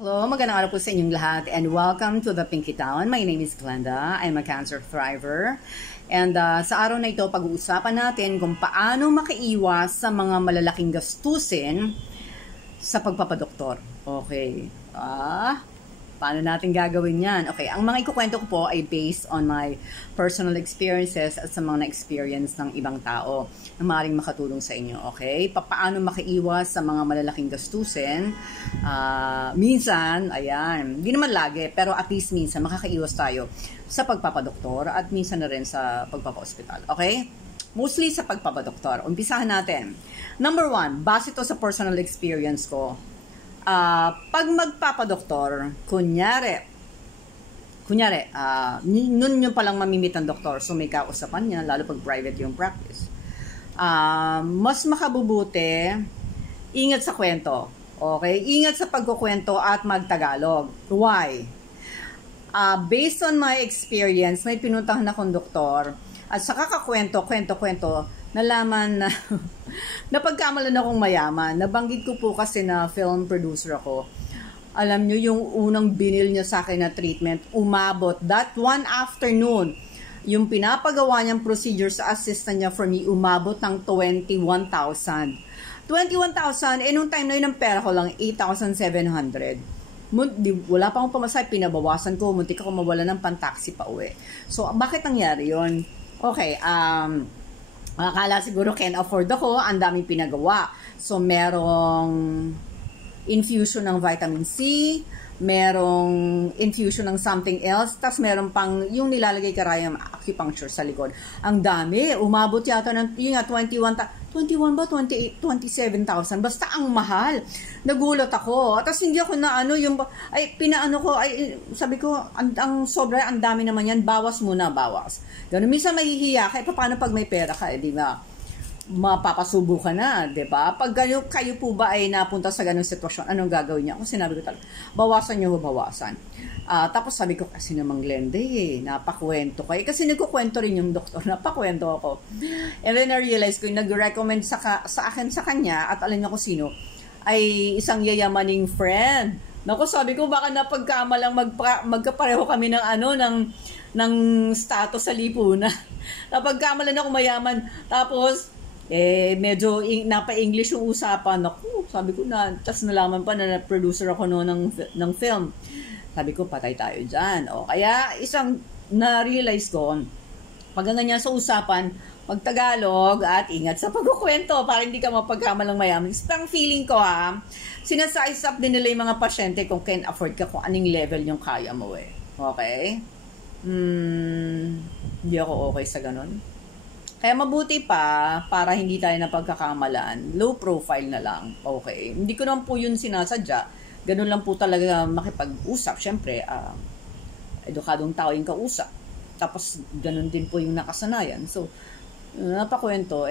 Hello, magandang araw po sa inyong lahat and welcome to the Pinky Town. My name is Glenda. I'm a cancer thriver. And sa araw na ito, pag-uusapan natin kung paano makaiwas sa mga malalaking gastusin sa pagpapadoktor. Okay. Paano natin gagawin yan? Okay, ang mga ikukwento ko po ay based on my personal experiences at sa mga na-experience ng ibang tao na maaaring makatulong sa inyo. Okay? Paano makaiwas sa mga malalaking gastusin? Minsan, ayan, hindi naman lagi, pero at least minsan makakaiwas tayo sa pagpapadoktor at minsan na rin sa pagpapa-hospital. Okay? Mostly sa pagpapadoktor. Umpisahan natin. Number 1, base to sa personal experience ko. Pag magpapadoktor, kunyari, nun nyo palang mamimit ang doktor, so may kausapan niya, lalo pag private yung practice. Mas makabubuti, ingat sa kwento. Okay? Ingat sa pagkukwento at magtagalog. Why? Based on my experience, may pinuntahan akong doktor, at sa kakakwento, kwento, nalaman na napagkamalan akong mayaman. Nabanggit ko po kasi na film producer ako. Alam nyo, yung unang binil niya sa akin na treatment, umabot. That one afternoon, yung pinapagawa niyang procedure sa assistant niya for me, umabot ng 21,000. 21,000, nung time na yun, ang pera ko lang, 8,700. Wala pa akong pamasay, pinabawasan ko, muntik ako mawala ng pantaksi pa uwi. So, bakit nangyari yun? Okay, akala siguro can afford ako, ang daming pinagawa. So, merong infusion ng vitamin C, merong infusion ng something else, tas meron pang yung nilalagay karayang acupuncture sa likod. Ang dami, umabot yata ng yung 21 ba? 28, 27,000. Basta ang mahal. Nagulat ako. Tapos hindi ako na sabi ko, ang sobra, ang dami naman yan. Bawas muna, bawas. Ganun, minsan mahihiya ka. Paano pag may pera ka, di ba? Mapapasubo ka na, di ba? Pag kayo po ba ay napunta sa ganung sitwasyon, anong gagawin niya? Ako sinabi ko talaga, bawasan niyo, bawasan. Tapos sabi ko, kasi namang Glenda napakwento kayo. Kasi nagkukwento rin yung doktor, napakwento ako. And then I realized ko, yung nag-recommend sa akin sa kanya, at alam niya ko sino, ay isang yayamaning friend. Naku, sabi ko, baka napagkamalang magkapareho kami ng status sa lipunan. Napagkamalan ako mayaman. Tapos, medyo napa-English yung usapan. Naku, sabi ko na, tas nalaman pa na producer ako ng film. Sabi ko, patay tayo dyan. Kaya isang na-realize ko, pag ganyan sa usapan, magtagalog at ingat sa pagkukwento para hindi ka mapagkamalang mayaman. Parang feeling ko sinasize up din nila yung mga pasyente kung can afford ka, kung anong level yung kaya mo Okay? Hindi ako okay sa ganun. Kaya mabuti pa, para hindi tayo napagkakamalan, low profile na lang. Okay? Hindi ko naman po yun sinasadya. Ganun lang po talaga makipag-usap. Siyempre, edukadong tao yung kausap. Tapos, ganun din po yung nakasanayan. So, napakwento,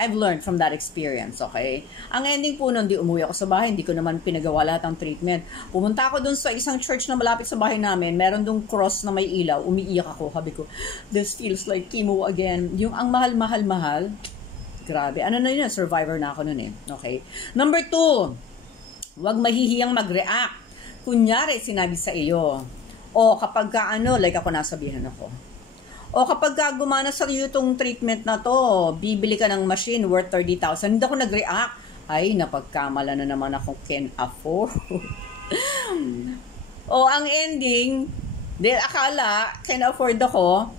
I've learned from that experience, okay? Ang ending po nun, di umuwi ako sa bahay, hindi ko naman pinagawa lahat ng treatment. Pumunta ako dun sa isang church na malapit sa bahay namin, meron dong cross na may ilaw, umiiyak ako, sabi ko, this feels like chemo again. Yung ang mahal, grabe. Ano na yun, survivor na ako nun okay? Number 2, huwag mahihiyang mag-react. Kunyari, sinabi sa iyo, kapag like ako nasabihan ako, kapag gumana sa iyo itong treatment na to, bibili ka ng machine worth 30,000, hindi ako nag-react. Ay, napagkamala na naman ako can afford. Ang ending, akala can afford ako.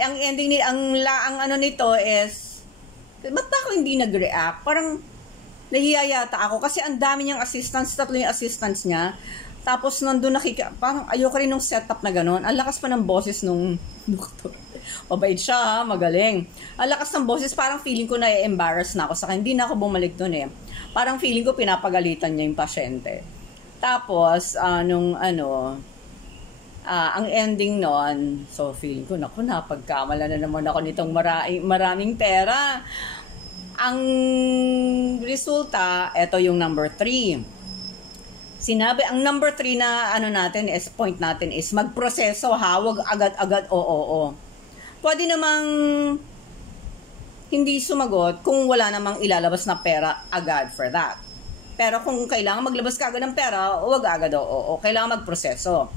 Ang ending ang ano nito is, ba't ako hindi nag-react? Parang nahiya yata ako kasi ang dami niyang assistants, 3 yung assistants niya. Tapos nandun parang ayoko rin nung setup na gano'n. Ang lakas pa ng boses nung doktor. Mabait siya, magaling. Ang lakas ng boses, parang feeling ko na-embarrass na ako. Saka hindi na ako bumalik dun Parang feeling ko pinapagalitan niya yung pasyente. Tapos, ang ending nun, so feeling ko, napagkamala na naman ako nitong maraming pera. Ang resulta, ito yung number 3. Ang number 3 na point natin is magproseso, wag agad-agad oo. Pwede namang hindi sumagot kung wala namang ilalabas na pera agad for that. Pero kung kailangan maglabas ka agad ng pera, huwag agad o kailangan magproseso.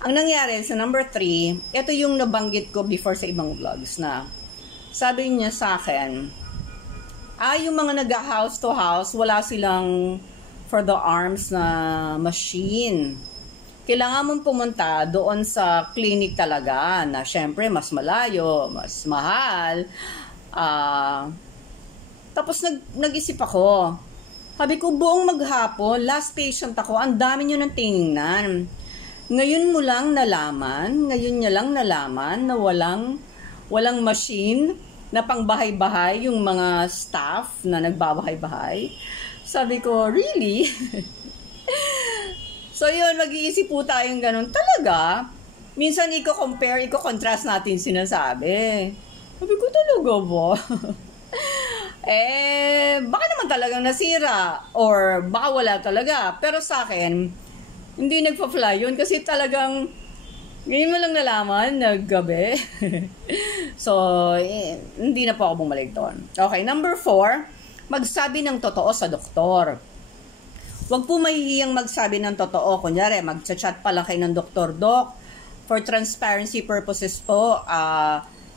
Ang nangyari sa number 3, ito yung nabanggit ko before sa ibang vlogs na sabi niya sa akin, yung mga nag-house to house, wala silang for the arms na machine. Kailangan mong pumunta doon sa clinic talaga na syempre mas malayo, mas mahal. Tapos nag-isip ako. Sabi ko, buong maghapon, last patient ako, ang dami nyo nang tinignan. Ngayon niya lang nalaman na walang machine na pangbahay-bahay yung mga staff na nagbabahay-bahay. Sabi ko, really? So yun, mag-iisip po tayong ganun. Talaga, minsan i-contrast natin sinasabi. Sabi ko, talaga ba? Baka naman talagang nasira or baka wala talaga. Pero sa akin, hindi nagpa-fly yun kasi talagang ngayon mo lang nalaman, naggabi. So, hindi na po ako bumalik doon. Okay, number 4, magsabi ng totoo sa doktor. Huwag po mahihiyang magsabi ng totoo. Kunyari, mag-chat pa lang kayo ng doktor, Doc, for transparency purposes po,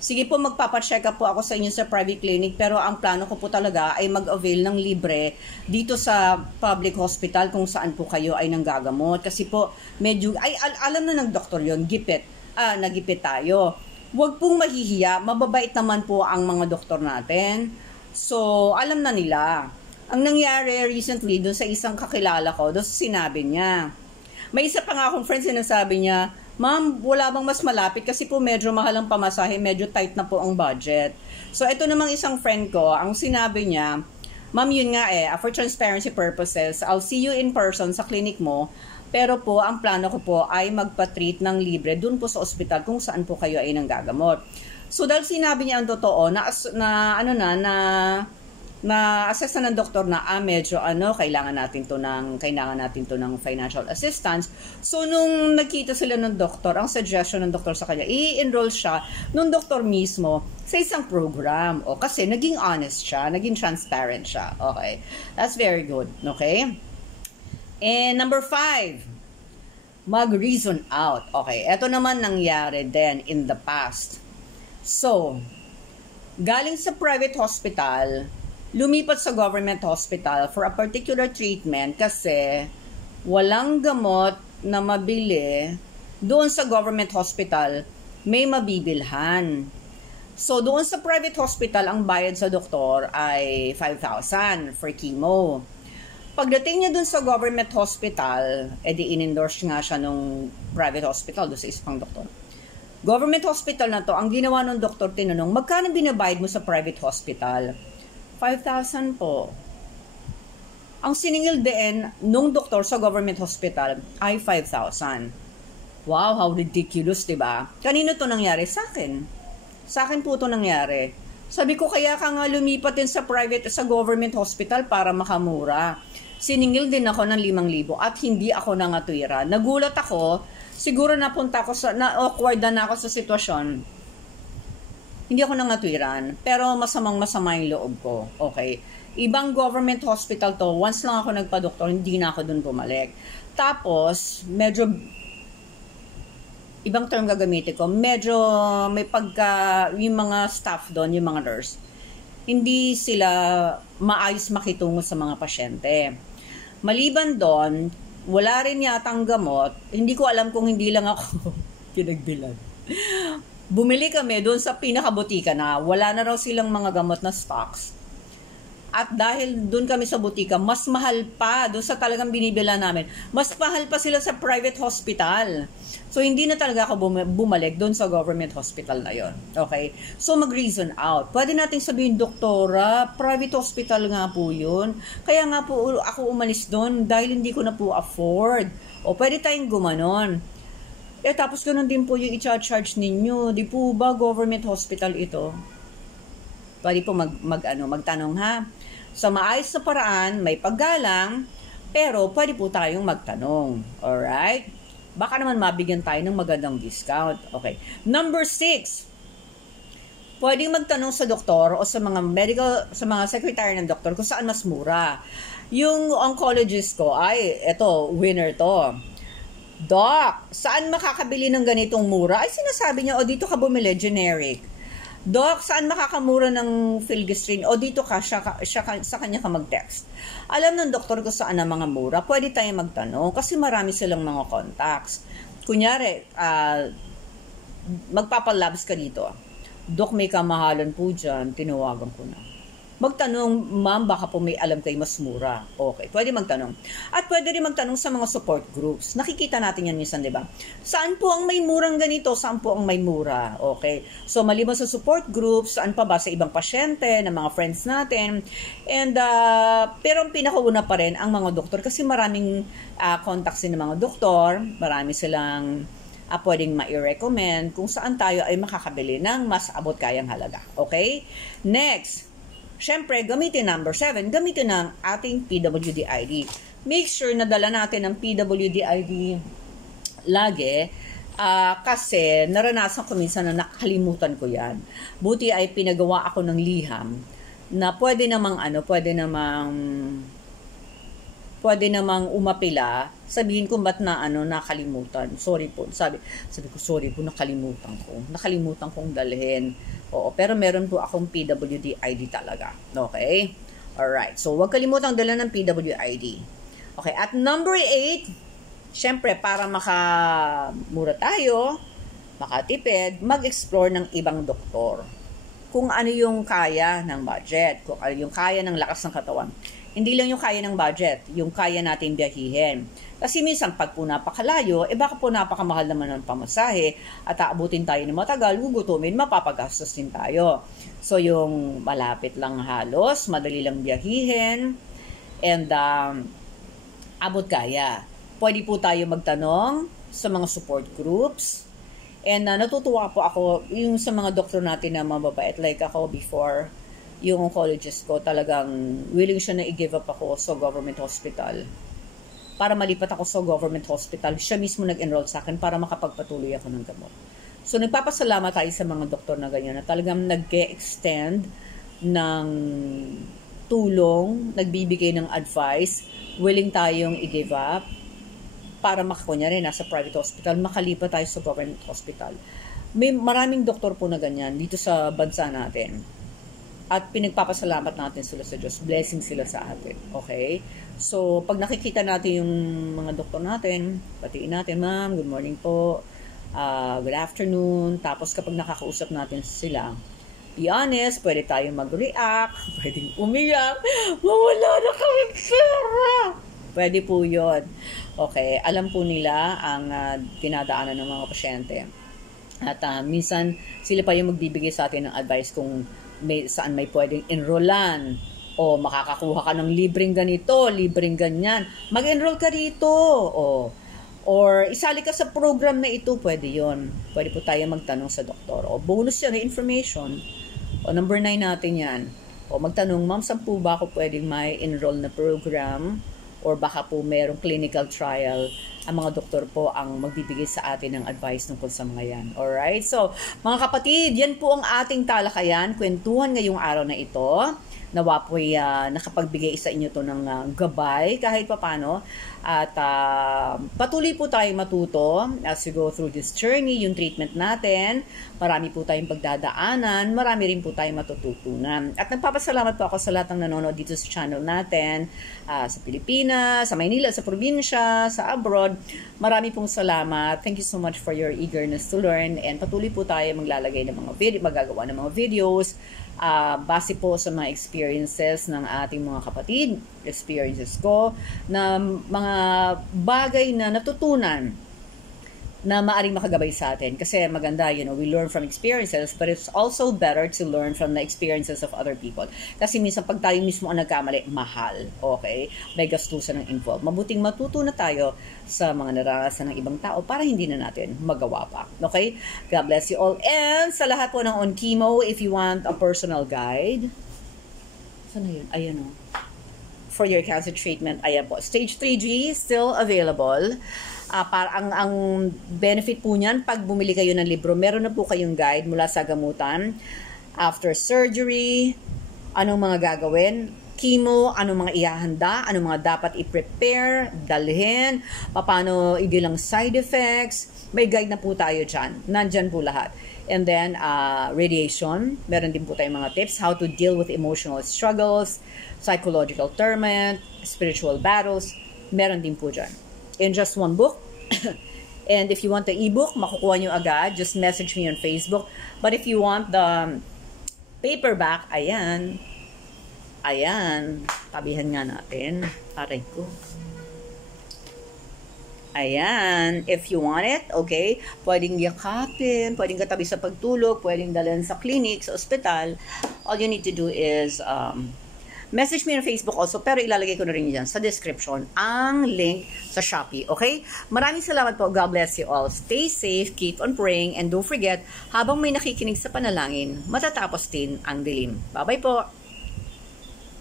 sige po, magpapacheck up po ako sa inyo sa private clinic, pero ang plano ko po talaga ay mag-avail ng libre dito sa public hospital kung saan po kayo ay nanggagamot. Kasi po, medyo, alam na ng doktor yon, nagipit tayo. Huwag pong mahihiya, mababait naman po ang mga doktor natin. So, alam na nila. Ang nangyari recently, doon sa isang kakilala ko, doon sinabi niya, may isa pa nga akong friend, sinasabi niya, Ma'am, wala bang mas malapit kasi po medyo mahal ang pamasahe, medyo tight na po ang budget. So, ito namang isang friend ko, ang sinabi niya, Ma'am, yun nga for transparency purposes, I'll see you in person sa clinic mo, pero po, ang plano ko po ay magpa-treat ng libre dun po sa ospital kung saan po kayo ay nanggagamot. So, dahil sinabi niya ang totoo, na-assess na ng doktor na medyo kailangan natin to ng financial assistance. So nung nagkita sila ng doktor, ang suggestion ng doktor sa kanya, i-enroll siya nung doktor mismo sa isang program. Kasi naging honest siya, naging transparent siya. Okay. That's very good. Okay? And number 5, mag-reason out. Okay. Ito naman nangyari din in the past. So, galing sa private hospital, lumipat sa government hospital for a particular treatment kasi walang gamot na mabili doon sa government hospital, may mabibilhan. So, doon sa private hospital, ang bayad sa doktor ay 5,000 for chemo. Pagdating niya doon sa government hospital, edi in-endorse nga siya nung private hospital doon sa isang doktor. Government hospital na to, ang ginawa ng doktor, tinanong, magkano binabayad mo sa private hospital? 5,000 po. Ang siningil din nung doktor sa government hospital ay 5,000. Wow, how ridiculous, diba? Kanino to nangyari? Sa akin. Sa akin po to nangyari. Sabi ko, kaya ka nga lumipat din sa government hospital para makamura. Siningil din ako ng 5,000 at hindi ako nangatwira. Nagulat ako, siguro na-awkward na ako sa sitwasyon. Hindi ako nangatwiran, pero masama yung loob ko. Okay. Ibang government hospital to, once lang ako nagpa-doktor, hindi na ako dun bumalik. Tapos, medyo, ibang term gagamitin ko, medyo may yung mga staff doon, yung mga nurse, hindi sila maayos makitungo sa mga pasyente. Maliban doon, wala rin yatang gamot, hindi ko alam kung hindi lang ako pinagbilan. Bumili kami doon sa pinakabutika na wala na raw silang mga gamot na stocks. At dahil doon kami sa butika, mas mahal pa doon sa talagang binibila namin. Mas mahal pa sila sa private hospital. So, hindi na talaga ako bumalik doon sa government hospital na yon. Okay? So, mag-reason out. Pwede natin sabihin, doktora, private hospital nga po yun. Kaya nga po ako umalis doon dahil hindi ko na po afford. O, pwede tayong gumanon. Tapos ganun din po yung i-charge ninyo. Di po ba government hospital ito? Pwede po magtanong ha. Sa maayos na paraan, may paggalang, pero pwede po tayong magtanong. Alright? Baka naman mabigyan tayo ng magandang discount. Okay. Number 6. Pwedeng magtanong sa doktor o sa mga secretary ng doktor kung saan mas mura. Yung oncologist ko, ay, eto, winner to. Doc, saan makakabili ng ganitong mura? Ay, sinasabi niya, o dito ka bumili, generic. Doc, saan makakamura ng Filgestrin? O dito ka, sa kanya ka mag-text. Alam ng doktor ko saan ang mga mura. Pwede tayo magtanong kasi marami silang mga contacts. Kunyari, magpapalabs ka dito. Doc, may kamahalan po dyan. Tinawagan ko na. Magtanong, ma'am, baka po may alam kayo mas mura. Okay, pwede magtanong. At pwede rin magtanong sa mga support groups. Nakikita natin yan minsan, di ba? Saan po ang may murang ganito? Saan po ang may mura? Okay. So, maliban sa support groups, saan pa ba? Sa ibang pasyente, ng mga friends natin. And, pero ang pinakauna pa rin ang mga doktor kasi maraming contacts din ng mga doktor. Marami silang pwedeng ma-recommend kung saan tayo ay makakabili ng mas abot kayang halaga. Okay? Next. Siyempre, gamitin number 7, gamitin ang ating PWD ID. Make sure na dala natin ang PWD ID lagi kasi naranasan ko minsan na nakalimutan ko yan. Buti ay pinagawa ako ng liham na pwede namang umapila, sabihin ko ba't nakalimutan. Sorry po. Sabi ko, sorry po, nakalimutan kong dalhin. Oo, pero meron po akong PWD ID talaga. Okay? Alright. So, huwag kalimutang dala ng PWD ID. Okay, at number 8, syempre, para makamura tayo, makatipid, mag-explore ng ibang doktor. Kung ano yung kaya ng budget, kung ano yung kaya ng lakas ng katawan. Hindi lang yung kaya ng budget, yung kaya natin biyahihin. Kasi minsan pag po napakalayo, baka po napakamahal naman ng pamasahe at aabutin tayo ng matagal, gugutumin, mapapagastos din tayo. So yung malapit lang halos, madali lang biyahihin, and abot kaya. Pwede po tayo magtanong sa mga support groups. And natutuwa po ako yung sa mga doktor natin na mababait. Like ako before, yung oncologist ko, talagang willing siya na i-give up ako sa government hospital. Para malipat ako sa government hospital, siya mismo nag-enroll sa akin para makapagpatuloy ako ng gamot. So, nagpapasalamat tayo sa mga doktor na ganyan na talagang nag-extend ng tulong, nagbibigay ng advice, willing tayong i-give up para makakunyari nasa private hospital, makalipat tayo sa government hospital. May maraming doktor po na ganyan dito sa bansa natin. At pinagpapasalamat natin sila sa Diyos. Blessing sila sa atin. Okay? So, pag nakikita natin yung mga doktor natin, patiin natin, ma'am, good morning po, good afternoon. Tapos kapag nakakausap natin sila, be honest, pwede tayong mag-react, pwedeng umiyak, mawala na kami pera. Pwede po yun. Okay? Alam po nila ang dinadaanan ng mga pasyente. At minsan, sila pa yung magbibigay sa atin ng advice kung saan may pwedeng enrollan o makakakuha ka ng libreng ganito, libreng ganyan. Mag-enroll ka rito. Or isali ka sa program na ito, pwede yon. Pwede po tayo magtanong sa doktor. O bonus yan, information. O number 9 natin yan. O magtanong, ma'am, saan po ba ako pwedeng may enroll na program? Or baka po merong clinical trial. Ang mga doktor po ang magbibigay sa atin ng advice tungkol sa mga yan. Alright? So, mga kapatid, yan po ang ating talakayan. Kwentuhan ngayong araw na ito. Nawa po'y nakapagbigay sa inyo to ng gabay kahit papano. At patuloy po tayong matuto as we go through this journey, yung treatment natin. Marami po tayong pagdadaanan, marami rin po tayong matututunan. At nagpapasalamat po ako sa lahat ng nanonood dito sa channel natin, sa Pilipinas, sa Maynila, sa probinsya, sa abroad. Marami pong salamat. Thank you so much for your eagerness to learn. And patuloy po tayo maglalagay ng mga video, magagawa ng mga videos, base po sa mga experiences ng ating mga kapatid, experiences ko, na mga bagay na natutunan na maaring makagabay sa atin. Kasi maganda, we learn from experiences, but it's also better to learn from the experiences of other people. Kasi minsan pag tayo mismo ang nagkamali, mahal. Okay? May gastusan ng involved. Mabuting matuto na tayo sa mga naranasan ng ibang tao para hindi na natin magawa pa. Okay? God bless you all. And sa lahat po ng On Chemo, if you want a personal guide, saan na yun? Ayan o. For your cancer treatment, ayan po. Stage 3G, still available. Ang benefit po niyan, pag bumili kayo ng libro, meron na po kayong guide mula sa gamutan. After surgery, anong mga gagawin? chemo, anong mga ihahanda, anong mga dapat i-prepare, dalhin, paano idilang side effects. May guide na po tayo dyan. Nandyan po lahat. And then, radiation. Meron din po tayong mga tips. How to deal with emotional struggles, psychological torment, spiritual battles. Meron din po dyan. In just one book. And if you want the ebook, makukuha nyo agad. Just message me on Facebook. But if you want the paperback, ayan. Ayan. Tabihan nga natin. Aray ko. Ayan. If you want it, okay, pwedeng yakapin, pwedeng katabi sa pagtulog, pwedeng dalhin sa clinic, sa ospital. All you need to do is message me on Facebook also, pero ilalagay ko na rin dyan sa description ang link sa Shopee, okay? Maraming salamat po. God bless you all. Stay safe, keep on praying, and don't forget, habang may nakikinig sa panalangin, matatapos din ang dilim. Bye-bye po!